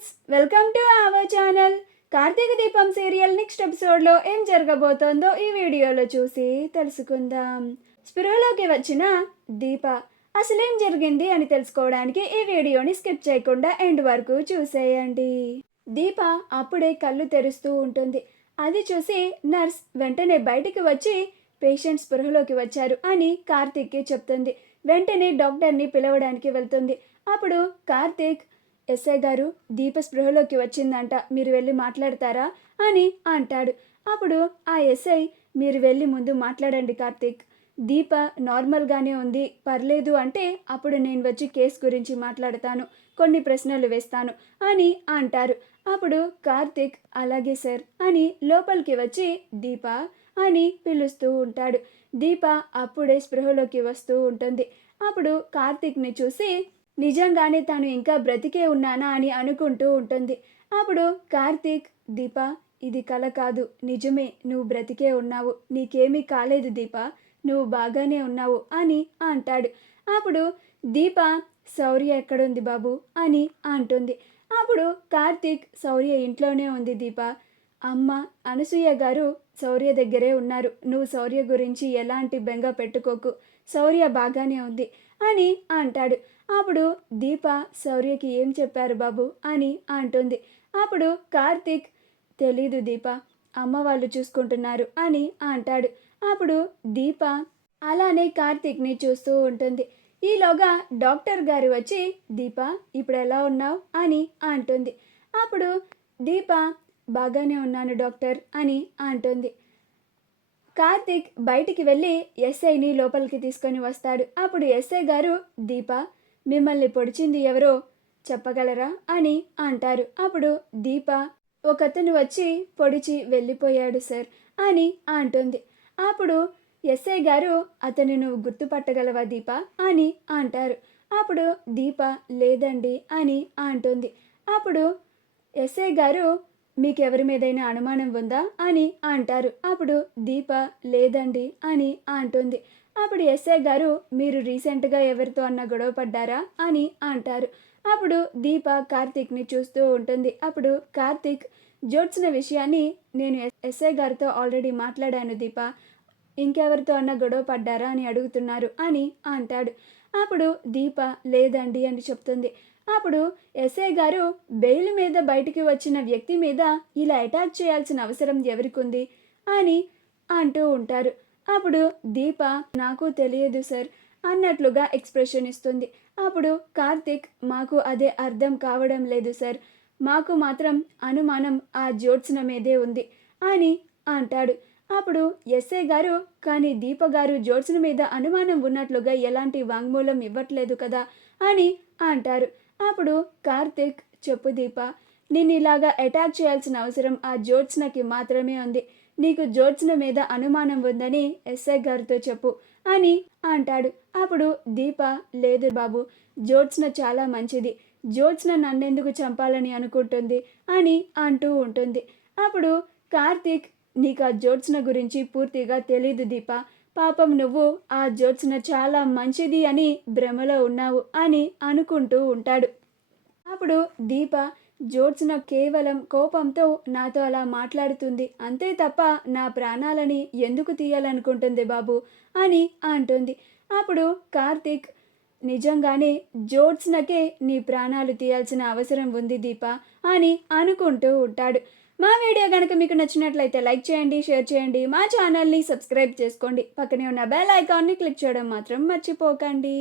Friends, welcome to our channel. Karthika Deepam serial next ఎపిసోడ్లో ఏం జరగబోతోందో ఈ వీడియోలో చూసి తెలుసుకుందాం. స్పృహలోకి వచ్చిన దీప అసలేం జరిగింది అని తెలుసుకోవడానికి ఈ వీడియోని స్కిప్ చేయకుండా ఎండ్ వరకు చూసేయండి. దీప అప్పుడే కళ్ళు తెరుస్తూ ఉంటుంది. అది చూసి నర్స్ వెంటనే బయటికి వచ్చి పేషెంట్ స్పృహలోకి వచ్చారు అని కార్తీక్కి చెప్తుంది. వెంటనే డాక్టర్ని పిలవడానికి వెళ్తుంది. అప్పుడు కార్తీక్, ఎస్ఐ గారు, దీప స్పృహలోకి వచ్చిందంట, మీరు వెళ్ళి మాట్లాడతారా అని అంటాడు. అప్పుడు ఆ ఎస్ఐ, మీరు వెళ్ళి ముందు మాట్లాడండి కార్తీక్, దీప నార్మల్గానే ఉంది, పర్లేదు అంటే అప్పుడు నేను వచ్చి కేసు గురించి మాట్లాడతాను, కొన్ని ప్రశ్నలు వేస్తాను అని అంటారు. అప్పుడు కార్తీక్ అలాగే సార్ అని లోపలికి వచ్చి దీప అని పిలుస్తూ ఉంటాడు. దీప అప్పుడే స్పృహలోకి వస్తూ ఉంటుంది. అప్పుడు కార్తీక్ని చూసి నిజంగానే తాను ఇంకా బ్రతికే ఉన్నానా అని అనుకుంటూ ఉంటుంది. అప్పుడు కార్తీక్, దీప ఇది కల కాదు, నిజమే, నువ్వు బ్రతికే ఉన్నావు, నీకేమీ కాలేదు దీప, నువ్వు బాగానే ఉన్నావు అని అంటాడు. అప్పుడు దీప, శౌర్య ఎక్కడుంది బాబు అని అంటుంది. అప్పుడు కార్తీక్, శౌర్య ఇంట్లోనే ఉంది దీప, అమ్మ అనసూయ గారు శౌర్య దగ్గరే ఉన్నారు, నువ్వు శౌర్య గురించి ఎలాంటి బెంగ పెట్టుకోకు, శౌర్య బాగానే ఉంది అని అంటాడు. అప్పుడు దీప, శౌర్యకి ఏం చెప్పారు బాబు అని అంటుంది. అప్పుడు కార్తీక్, తెలీదు దీప, అమ్మ వాళ్ళు చూసుకుంటున్నారు అని అంటాడు. అప్పుడు దీప అలానే కార్తీక్ని చూస్తూ ఉంటుంది. ఈలోగా డాక్టర్ గారు వచ్చి, దీప ఇప్పుడు ఎలా ఉన్నావు అని అంటుంది. అప్పుడు దీప, బాగానే ఉన్నాను డాక్టర్ అని అంటుంది. కార్తీక్ బయటికి వెళ్ళి ఎస్ఐని లోపలికి తీసుకొని వస్తాడు. అప్పుడు ఎస్ఐ గారు, దీప మిమ్మల్ని పొడిచింది ఎవరో చెప్పగలరా అని అంటారు. అప్పుడు దీప, ఒకతను వచ్చి పొడిచి వెళ్ళిపోయాడు సార్ అని అంటుంది. అప్పుడు ఎస్ఐ గారు, అతను నువ్వు గుర్తుపట్టగలవా దీప అని అంటారు. అప్పుడు దీప లేదండి అని అంటుంది. అప్పుడు ఎస్ఐ గారు, మీకెవరి మీదైనా అనుమానం ఉందా అని అంటారు. అప్పుడు దీప లేదండి అని అంటుంది. అప్పుడు ఎస్ఐ గారు, మీరు రీసెంట్గా ఎవరితో అన్న గొడవ పడ్డారా అని అంటారు. అప్పుడు దీప కార్తీక్ని చూస్తూ ఉంటుంది. అప్పుడు కార్తీక్, జోత్స్న విషయాన్ని నేను ఎస్ఐ గారితో ఆల్రెడీ మాట్లాడాను దీప, ఇంకెవరితో అన్న గొడవ పడ్డారా అని అడుగుతున్నారు అని అంటాడు. అప్పుడు దీప లేదండి అని చెప్తుంది. అప్పుడు ఎస్ఐ గారు, బెయిల్ మీద బయటికి వచ్చిన వ్యక్తి మీద ఇలా అటాక్ చేయాల్సిన అవసరం ఎవరికుంది అని అంటూ ఉంటారు. అప్పుడు దీప, నాకు తెలియదు సార్ అన్నట్లుగా ఎక్స్ప్రెషన్ ఇస్తుంది. అప్పుడు కార్తీక్, మాకు అదే అర్థం కావడం లేదు సార్, మాకు మాత్రం అనుమానం ఆ జోత్స్న మీదే ఉంది అని అంటాడు. అప్పుడు ఎస్ఐ గారు, కానీ దీప గారు జోత్స్న మీద అనుమానం ఉన్నట్లుగా ఎలాంటి వాంగ్మూలం ఇవ్వట్లేదు కదా అని అంటారు. అప్పుడు కార్తీక్, చెప్పు దీప, నేను ఇలాగా అటాక్ చేయాల్సిన అవసరం ఆ జోత్స్నకి మాత్రమే ఉంది, నీకు జోత్స్న మీద అనుమానం ఉందని ఎస్ఐ గారితో చెప్పు అని అంటాడు. అప్పుడు దీప, లేదు బాబు, జోత్స్న చాలా మంచిది, జోత్స్న నన్నెందుకు చంపాలని అనుకుంటుంది అని అంటూ ఉంటుంది. అప్పుడు కార్తీక్, నీకు ఆ జోత్స్న గురించి పూర్తిగా తెలీదు దీప, పాపం నువ్వు ఆ జోత్స్న చాలా మంచిది అని భ్రమలో ఉన్నావు అని అనుకుంటూ ఉంటాడు. అప్పుడు దీప, జోత్స్న కేవలం కోపంతో నాతో అలా మాట్లాడుతుంది, అంతే తప్ప నా ప్రాణాలని ఎందుకు తీయాలనుకుంటుంది బాబు అని అంటుంది. అప్పుడు కార్తీక్, నిజంగానే జోత్స్నకే నీ ప్రాణాలు తీయాల్సిన అవసరం ఉంది దీప అని అనుకుంటూ ఉంటాడు. మా వీడియో కనుక మీకు నచ్చినట్లయితే లైక్ చేయండి, షేర్ చేయండి, మా ఛానల్ని సబ్స్క్రైబ్ చేసుకోండి, పక్కనే ఉన్న బెల్ ఐకాన్ని క్లిక్ చేయడం మాత్రం మర్చిపోకండి.